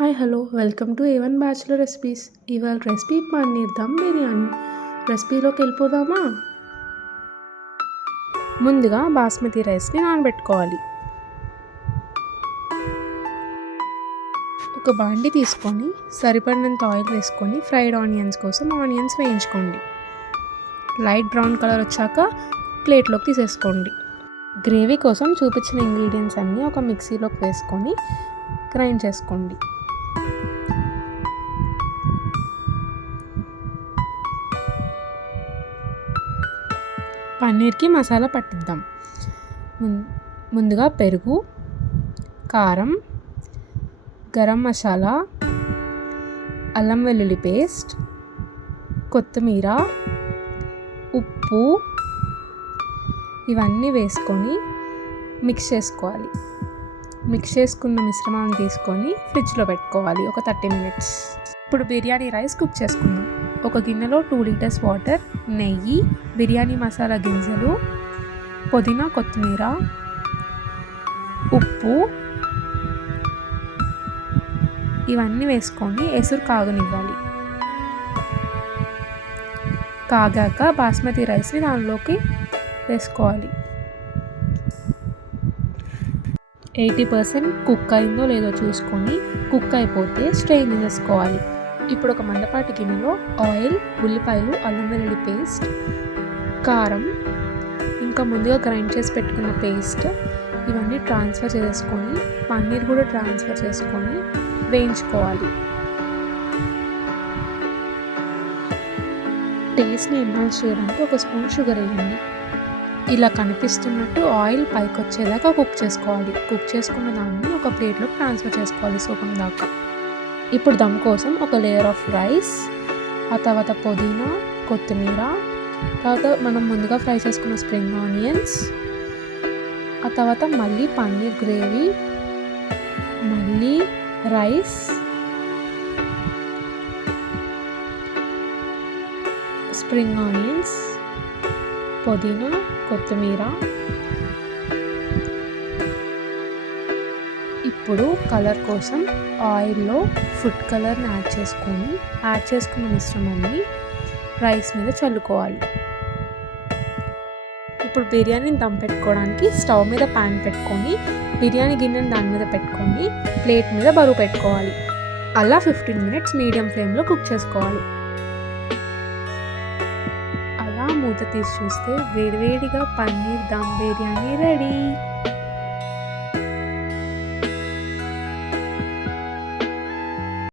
Hi hello welcome to A1 bachelor recipes. ఇవాళ recipe paneer dum biryani. రెసిపీలోకి వెళ్ళిపోదామా? ముందుగా బాస్మతి రైస్ని నానబెట్టుకోవాలి. ఒక బాండి తీసుకొని సరిపడినంత ఆయిల్ వేసుకొని ఫ్రైడ్ ఆనియన్స్ కోసం ఆనియన్స్ వేయించుకోండి. లైట్ బ్రౌన్ కలర్ వచ్చాక ప్లేట్లోకి తీసేసుకోండి. గ్రేవీ కోసం చూపించిన ఇంగ్రీడియంట్స్ అన్నీ ఒక మిక్సీలోకి వేసుకొని గ్రైండ్ చేసుకోండి. పన్నీర్కి మసాలా పట్టిద్దాం. ముందుగా పెరుగు, కారం, గరం మసాలా, అల్లం వెల్లుల్లి పేస్ట్, కొత్తిమీర, ఉప్పు ఇవన్నీ వేసుకొని మిక్స్ చేసుకోవాలి. మిక్స్ చేసుకున్న మిశ్రమాన్ని తీసుకొని ఫ్రిడ్జ్లో పెట్టుకోవాలి ఒక 30 మినిట్స్. ఇప్పుడు బిర్యానీ రైస్ కుక్ చేసుకుందాం. ఒక గిన్నెలో 2 లీటర్స్ వాటర్, నెయ్యి, బిర్యానీ మసాలా గింజలు, పుదీనా, కొత్తిమీర, ఉప్పు ఇవన్నీ వేసుకొని ఎసురు కాగనివ్వాలి. కాగాక బాస్మతి రైస్ని దానిలోకి వేసుకోవాలి. 80% కుక్ అయిందో లేదో చూసుకొని కుక్ అయిపోతే స్ట్రెయిన్ చేసుకోవాలి. ఇప్పుడు ఒక మందపాటి గిన్నెలో ఆయిల్, ఉల్లిపాయలు, అల్లం వెల్లుల్లి పేస్ట్, కారం, ఇంకా ముందుగా గ్రైండ్ చేసి పెట్టుకున్న పేస్ట్ ఇవన్నీ ట్రాన్స్ఫర్ చేసుకొని పన్నీర్ కూడా ట్రాన్స్ఫర్ చేసుకొని వేయించుకోవాలి. టేస్ట్ని ఎన్హాన్స్ చేయడానికి ఒక స్పూన్ షుగర్ వేయండి. ఇలా కనిపిస్తున్నట్టు ఆయిల్ పైకి వచ్చేదాకా కుక్ చేసుకోవాలి. కుక్ చేసుకున్న దాన్ని ఒక ప్లేట్లో ట్రాన్స్ఫర్ చేసుకోవాలి సగం దాకా. ఇప్పుడు దమ్ కోసం ఒక లేయర్ ఆఫ్ రైస్, ఆ తర్వాత పుదీనా, కొత్తిమీర, తర్వాత మనం ముందుగా ఫ్రై చేసుకున్న స్ప్రింగ్ ఆనియన్స్, ఆ తర్వాత మళ్ళీ పన్నీర్ గ్రేవీ, మళ్ళీ రైస్, స్ప్రింగ్ ఆనియన్స్, పుదీనా, కొత్తిమీర. ఇప్పుడు కలర్ కోసం ఆయిల్లో ఫుడ్ కలర్ని యాడ్ చేసుకున్న మిశ్రమాన్ని రైస్ మీద చల్లుకోవాలి. ఇప్పుడు బిర్యానీని దమ్ పెట్టుకోవడానికి స్టవ్ మీద ప్యాన్ పెట్టుకొని బిర్యానీ గిన్నెని దాని మీద పెట్టుకొని ప్లేట్ మీద బరువు పెట్టుకోవాలి. అలా 15 మినిట్స్ మీడియం ఫ్లేమ్లో కుక్ చేసుకోవాలి. అలా మూత తీసి చూస్తే వేడివేడిగా పన్నీర్ దమ్ బిర్యానీ రెడీ.